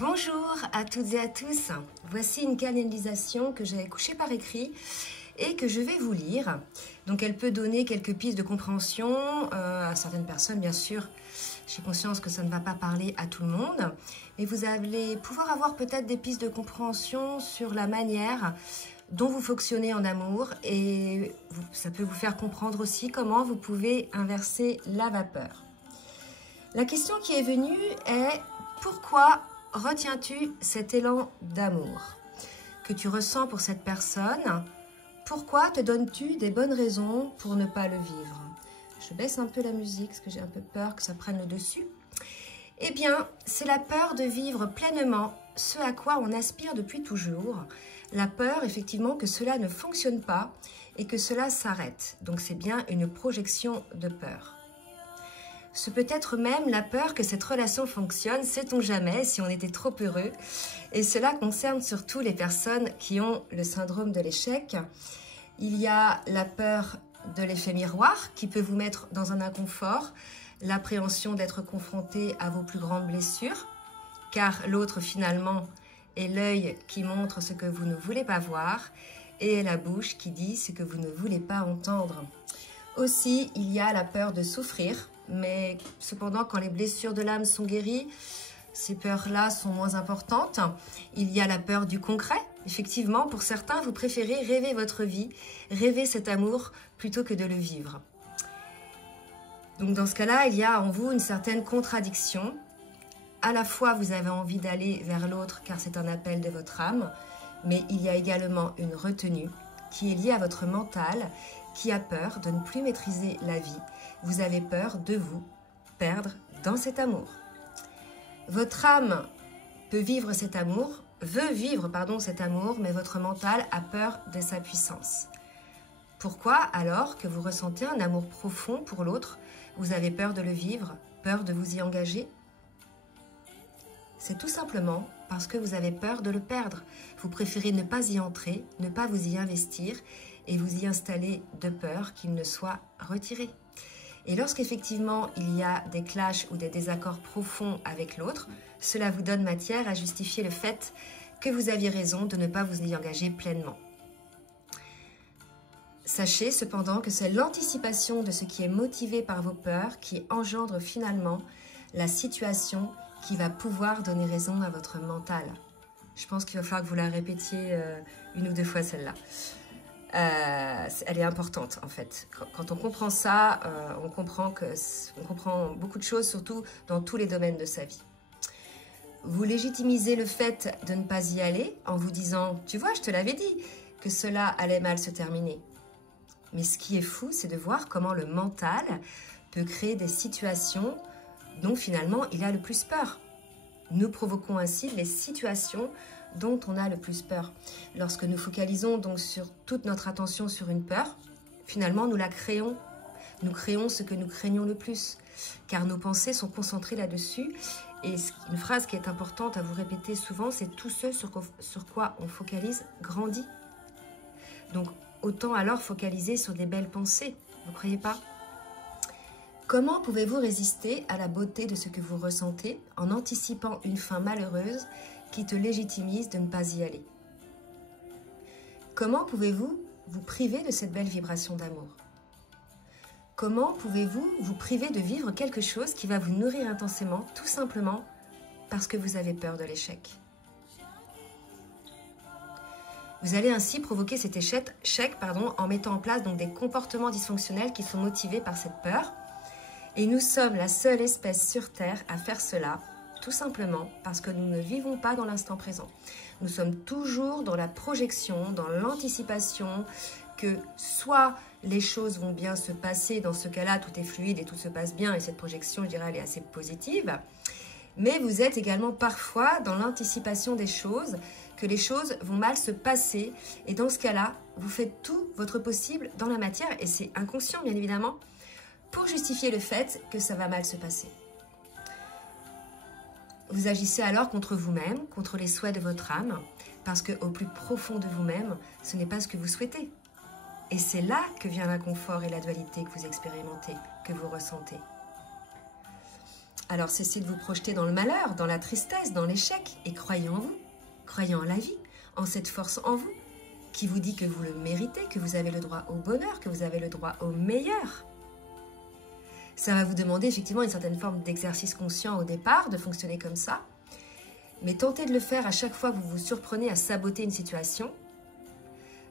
Bonjour à toutes et à tous. Voici une canalisation que j'ai couchée par écrit et que je vais vous lire. Donc elle peut donner quelques pistes de compréhension à certaines personnes, bien sûr. J'ai conscience que ça ne va pas parler à tout le monde. Mais vous allez pouvoir avoir peut-être des pistes de compréhension sur la manière dont vous fonctionnez en amour. Et ça peut vous faire comprendre aussi comment vous pouvez inverser la vapeur. La question qui est venue est pourquoi retiens-tu cet élan d'amour que tu ressens pour cette personne? Pourquoi te donnes-tu des bonnes raisons pour ne pas le vivre? Je baisse un peu la musique parce que j'ai un peu peur que ça prenne le dessus. Eh bien, c'est la peur de vivre pleinement ce à quoi on aspire depuis toujours. La peur, effectivement, que cela ne fonctionne pas et que cela s'arrête. Donc c'est bien une projection de peur. Ce peut être même la peur que cette relation fonctionne, sait-on jamais, si on était trop heureux. Et cela concerne surtout les personnes qui ont le syndrome de l'échec. Il y a la peur de l'effet miroir qui peut vous mettre dans un inconfort, l'appréhension d'être confronté à vos plus grandes blessures, car l'autre finalement est l'œil qui montre ce que vous ne voulez pas voir et la bouche qui dit ce que vous ne voulez pas entendre. Aussi, il y a la peur de souffrir. Mais cependant, quand les blessures de l'âme sont guéries, ces peurs-là sont moins importantes. Il y a la peur du concret. Effectivement, pour certains, vous préférez rêver votre vie, rêver cet amour, plutôt que de le vivre. Donc dans ce cas-là, il y a en vous une certaine contradiction. À la fois, vous avez envie d'aller vers l'autre, car c'est un appel de votre âme, mais il y a également une retenue qui est liée à votre mental, qui a peur de ne plus maîtriser la vie. Vous avez peur de vous perdre dans cet amour. Votre âme peut vivre cet amour, veut vivre cet amour, mais votre mental a peur de sa puissance. Pourquoi alors que vous ressentez un amour profond pour l'autre, vous avez peur de le vivre, peur de vous y engager? C'est tout simplement parce que vous avez peur de le perdre. Vous préférez ne pas y entrer, ne pas vous y investir et vous y installer de peur qu'il ne soit retiré. Et lorsqu'effectivement il y a des clashs ou des désaccords profonds avec l'autre, cela vous donne matière à justifier le fait que vous aviez raison de ne pas vous y engager pleinement. Sachez cependant que c'est l'anticipation de ce qui est motivé par vos peurs qui engendre finalement la situation qui va pouvoir donner raison à votre mental. Je pense qu'il va falloir que vous la répétiez une ou deux fois celle-là. Elle est importante en fait. Quand on comprend ça, on comprend beaucoup de choses, surtout dans tous les domaines de sa vie. Vous légitimisez le fait de ne pas y aller en vous disant « Tu vois, je te l'avais dit que cela allait mal se terminer ». Mais ce qui est fou, c'est de voir comment le mental peut créer des situations dont finalement il a le plus peur. Nous provoquons ainsi les situations dont on a le plus peur. Lorsque nous focalisons donc sur toute notre attention sur une peur, finalement nous la créons. Nous créons ce que nous craignons le plus, car nos pensées sont concentrées là-dessus. Et une phrase qui est importante à vous répéter souvent, c'est tout ce sur quoi on focalise grandit. Donc autant alors focaliser sur des belles pensées, vous ne croyez pas ? Comment pouvez-vous résister à la beauté de ce que vous ressentez en anticipant une fin malheureuse qui te légitimise de ne pas y aller? Comment pouvez-vous vous priver de cette belle vibration d'amour? Comment pouvez-vous vous priver de vivre quelque chose qui va vous nourrir intensément, tout simplement parce que vous avez peur de l'échec? Vous allez ainsi provoquer cet échec en mettant en place donc des comportements dysfonctionnels qui sont motivés par cette peur. Et nous sommes la seule espèce sur Terre à faire cela, tout simplement parce que nous ne vivons pas dans l'instant présent. Nous sommes toujours dans la projection, dans l'anticipation que soit les choses vont bien se passer, dans ce cas-là tout est fluide et tout se passe bien et cette projection, je dirais, elle est assez positive. Mais vous êtes également parfois dans l'anticipation des choses, que les choses vont mal se passer et dans ce cas-là, vous faites tout votre possible dans la matière et c'est inconscient bien évidemment, pour justifier le fait que ça va mal se passer. Vous agissez alors contre vous-même, contre les souhaits de votre âme, parce qu'au plus profond de vous-même, ce n'est pas ce que vous souhaitez. Et c'est là que vient l'inconfort et la dualité que vous expérimentez, que vous ressentez. Alors cessez de vous projeter dans le malheur, dans la tristesse, dans l'échec, et croyez en vous, croyez en la vie, en cette force en vous, qui vous dit que vous le méritez, que vous avez le droit au bonheur, que vous avez le droit au meilleur. Ça va vous demander effectivement une certaine forme d'exercice conscient au départ, de fonctionner comme ça, mais tentez de le faire à chaque fois que vous vous surprenez à saboter une situation,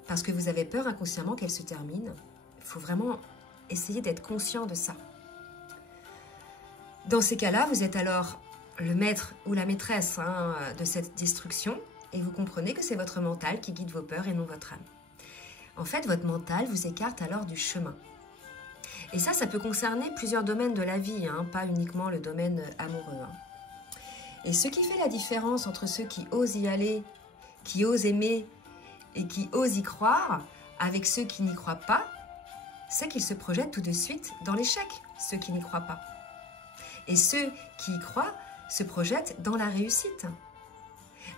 parce que vous avez peur inconsciemment qu'elle se termine. Il faut vraiment essayer d'être conscient de ça. Dans ces cas-là, vous êtes alors le maître ou la maîtresse de cette destruction et vous comprenez que c'est votre mental qui guide vos peurs et non votre âme. En fait, votre mental vous écarte alors du chemin. Et ça peut concerner plusieurs domaines de la vie, pas uniquement le domaine amoureux. Et ce qui fait la différence entre ceux qui osent y aller, qui osent aimer et qui osent y croire, avec ceux qui n'y croient pas, c'est qu'ils se projettent tout de suite dans l'échec, ceux qui n'y croient pas. Et ceux qui y croient se projettent dans la réussite.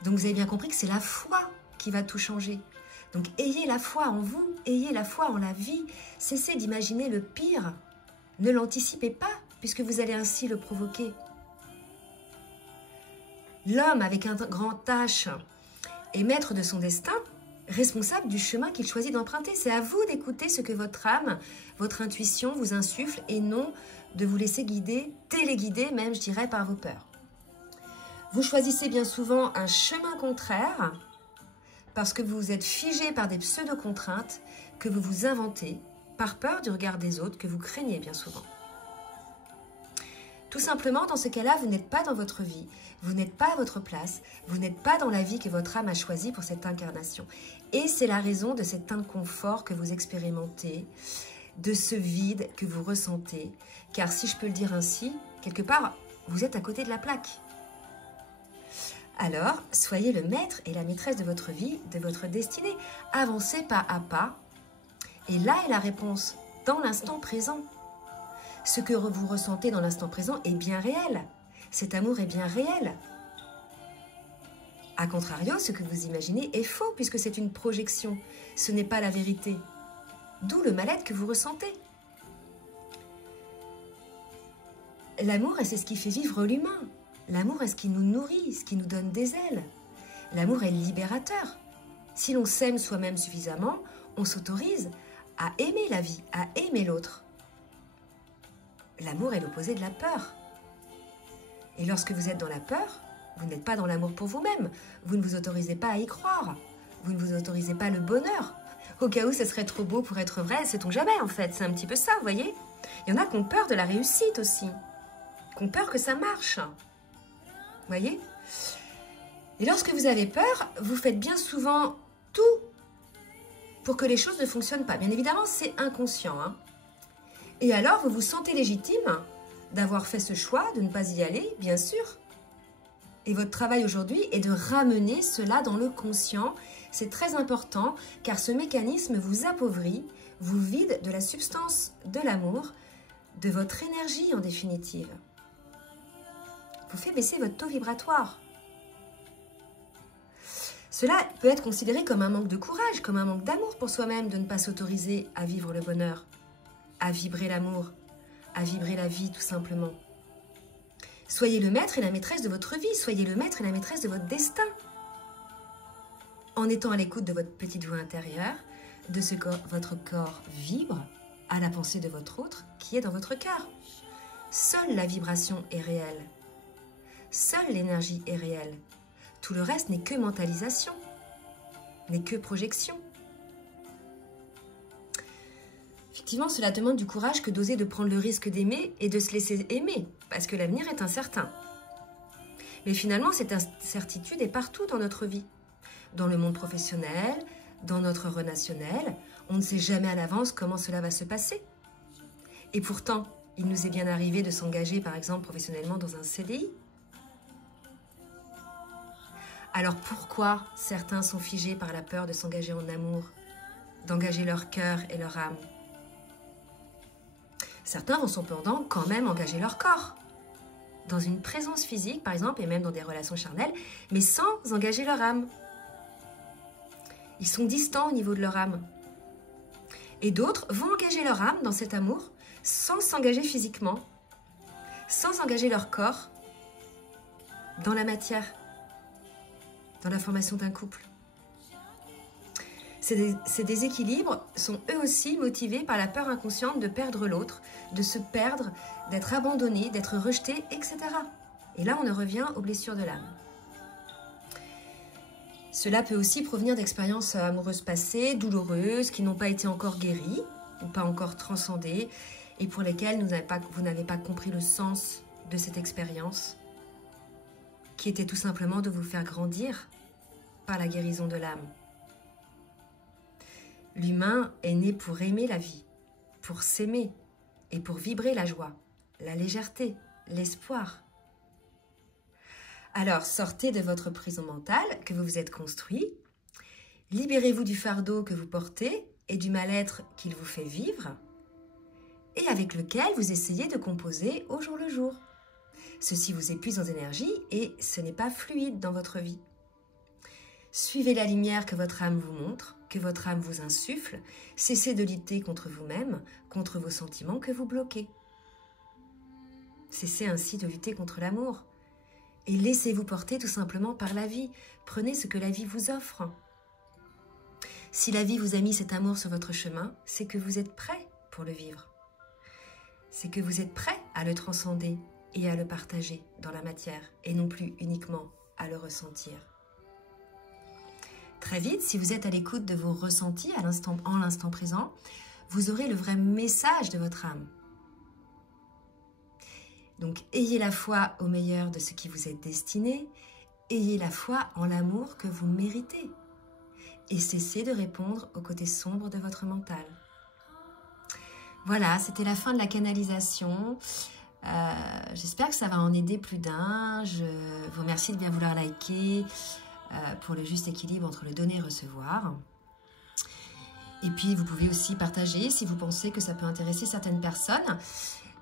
Donc vous avez bien compris que c'est la foi qui va tout changer. Donc ayez la foi en vous, ayez la foi en la vie, cessez d'imaginer le pire. Ne l'anticipez pas, puisque vous allez ainsi le provoquer. L'homme avec un grand H est maître de son destin, responsable du chemin qu'il choisit d'emprunter. C'est à vous d'écouter ce que votre âme, votre intuition vous insuffle et non de vous laisser guider, téléguider même, je dirais, par vos peurs. Vous choisissez bien souvent un chemin contraire parce que vous êtes figé par des pseudo-contraintes que vous vous inventez par peur du regard des autres que vous craignez bien souvent. Tout simplement, dans ce cas-là, vous n'êtes pas dans votre vie, vous n'êtes pas à votre place, vous n'êtes pas dans la vie que votre âme a choisie pour cette incarnation. Et c'est la raison de cet inconfort que vous expérimentez, de ce vide que vous ressentez, car si je peux le dire ainsi, quelque part, vous êtes à côté de la plaque. Alors, soyez le maître et la maîtresse de votre vie, de votre destinée. Avancez pas à pas. Et là est la réponse, dans l'instant présent. Ce que vous ressentez dans l'instant présent est bien réel. Cet amour est bien réel. A contrario, ce que vous imaginez est faux, puisque c'est une projection. Ce n'est pas la vérité. D'où le mal-être que vous ressentez. L'amour, c'est ce qui fait vivre l'humain. L'amour est ce qui nous nourrit, ce qui nous donne des ailes. L'amour est libérateur. Si l'on s'aime soi-même suffisamment, on s'autorise à aimer la vie, à aimer l'autre. L'amour est l'opposé de la peur. Et lorsque vous êtes dans la peur, vous n'êtes pas dans l'amour pour vous-même. Vous ne vous autorisez pas à y croire. Vous ne vous autorisez pas le bonheur. Au cas où ce serait trop beau pour être vrai, sait-on jamais en fait. C'est un petit peu ça, vous voyez. Il y en a qui ont peur de la réussite aussi. Qui ont peur que ça marche. Vous voyez? Et lorsque vous avez peur, vous faites bien souvent tout pour que les choses ne fonctionnent pas. Bien évidemment, c'est inconscient. Et alors, vous vous sentez légitime d'avoir fait ce choix, de ne pas y aller, bien sûr. Et votre travail aujourd'hui est de ramener cela dans le conscient. C'est très important, car ce mécanisme vous appauvrit, vous vide de la substance de l'amour, de votre énergie en définitive. Vous fait baisser votre taux vibratoire. Cela peut être considéré comme un manque de courage, comme un manque d'amour pour soi-même de ne pas s'autoriser à vivre le bonheur, à vibrer l'amour, à vibrer la vie tout simplement. Soyez le maître et la maîtresse de votre vie, soyez le maître et la maîtresse de votre destin. En étant à l'écoute de votre petite voix intérieure, de ce que votre corps vibre à la pensée de votre autre qui est dans votre cœur. Seule la vibration est réelle. Seule l'énergie est réelle. Tout le reste n'est que mentalisation, n'est que projection. Effectivement, cela demande du courage que d'oser de prendre le risque d'aimer et de se laisser aimer, parce que l'avenir est incertain. Mais finalement, cette incertitude est partout dans notre vie. Dans le monde professionnel, dans notre relationnel, on ne sait jamais à l'avance comment cela va se passer. Et pourtant, il nous est bien arrivé de s'engager, par exemple, professionnellement dans un CDI. Alors pourquoi certains sont figés par la peur de s'engager en amour, d'engager leur cœur et leur âme? Certains vont cependant quand même engager leur corps, dans une présence physique par exemple, et même dans des relations charnelles, mais sans engager leur âme. Ils sont distants au niveau de leur âme. Et d'autres vont engager leur âme dans cet amour sans s'engager physiquement. sans engager leur corps dans la matière, dans la formation d'un couple. Ces déséquilibres sont eux aussi motivés par la peur inconsciente de perdre l'autre, de se perdre, d'être abandonné, d'être rejeté, etc. Et là, on en revient aux blessures de l'âme. Cela peut aussi provenir d'expériences amoureuses passées, douloureuses, qui n'ont pas été encore guéries ou pas encore transcendées, et pour lesquelles vous n'avez pas compris le sens de cette expérience, qui était tout simplement de vous faire grandir par la guérison de l'âme. L'humain est né pour aimer la vie, pour s'aimer et pour vibrer la joie, la légèreté, l'espoir. Alors sortez de votre prison mentale que vous vous êtes construit, libérez-vous du fardeau que vous portez et du mal-être qu'il vous fait vivre et avec lequel vous essayez de composer au jour le jour. Ceci vous épuise en énergie et ce n'est pas fluide dans votre vie. Suivez la lumière que votre âme vous montre, que votre âme vous insuffle. Cessez de lutter contre vous-même, contre vos sentiments que vous bloquez. Cessez ainsi de lutter contre l'amour. Et laissez-vous porter tout simplement par la vie. Prenez ce que la vie vous offre. Si la vie vous a mis cet amour sur votre chemin, c'est que vous êtes prêt pour le vivre. C'est que vous êtes prêt à le transcender et à le partager dans la matière, et non plus uniquement à le ressentir. Très vite, si vous êtes à l'écoute de vos ressentis en l'instant présent, vous aurez le vrai message de votre âme. Donc, ayez la foi au meilleur de ce qui vous est destiné, ayez la foi en l'amour que vous méritez, et cessez de répondre au côté sombre de votre mental. Voilà, c'était la fin de la canalisation. J'espère que ça va en aider plus d'un. Je vous remercie de bien vouloir liker, pour le juste équilibre entre le donner et recevoir. Et puis vous pouvez aussi partager si vous pensez que ça peut intéresser certaines personnes.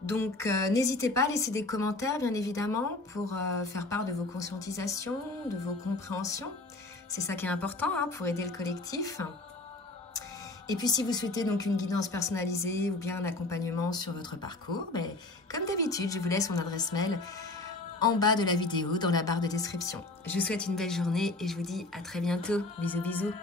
Donc n'hésitez pas à laisser des commentaires bien évidemment pour faire part de vos conscientisations, de vos compréhensions. C'est ça qui est important pour aider le collectif. Et puis si vous souhaitez donc une guidance personnalisée ou bien un accompagnement sur votre parcours, comme d'habitude je vous laisse mon adresse mail en bas de la vidéo, dans la barre de description. Je vous souhaite une belle journée et je vous dis à très bientôt. Bisous bisous.